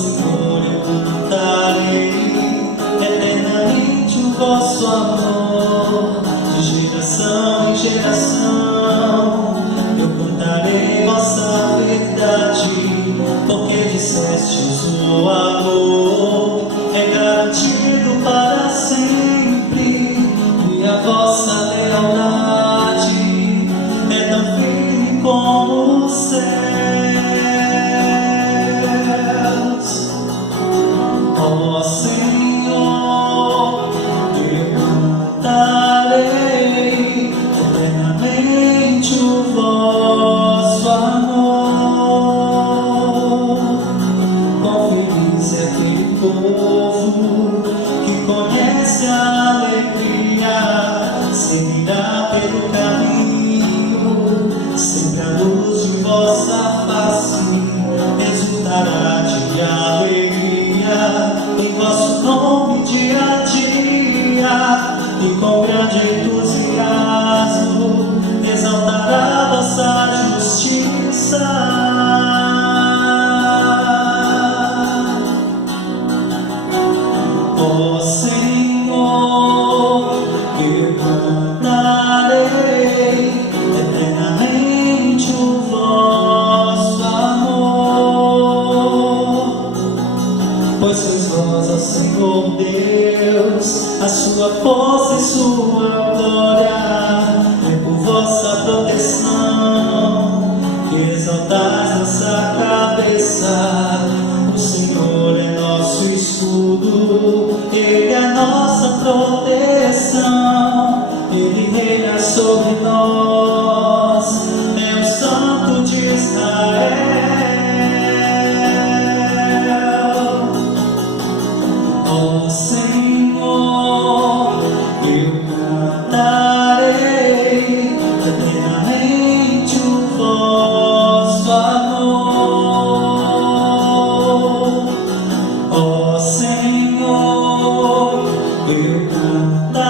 Senhor, eu cantarei eternamente o vosso amor, de geração em geração. Eu cantarei vossa verdade, porque dissestes o amor é garantido para sempre, e a vossa lealdade é tão firme como os céus. Ó Senhor, eu cantarei eternamente o vosso amor. Quão feliz é aquele povo que conhece a alegria, seguirá pelo caminho, sempre a luz de vossa face, exultará de alegria em vosso nome dia a dia, e com grande entusiasmo exaltará vossa justiça. Ó Senhor, eu cantarei eternamente o vosso amor, pois sois vós, ó Senhor Deus, a sua força e sua glória. É por vossa proteção que exaltais nossa cabeça. O Senhor é nosso escudo, Ele é a nossa proteção, Ele reina sobre nós, é o Santo de Israel. Ó Senhor, eu cantarei eternamente o vosso amor. Ó Senhor, eu cantarei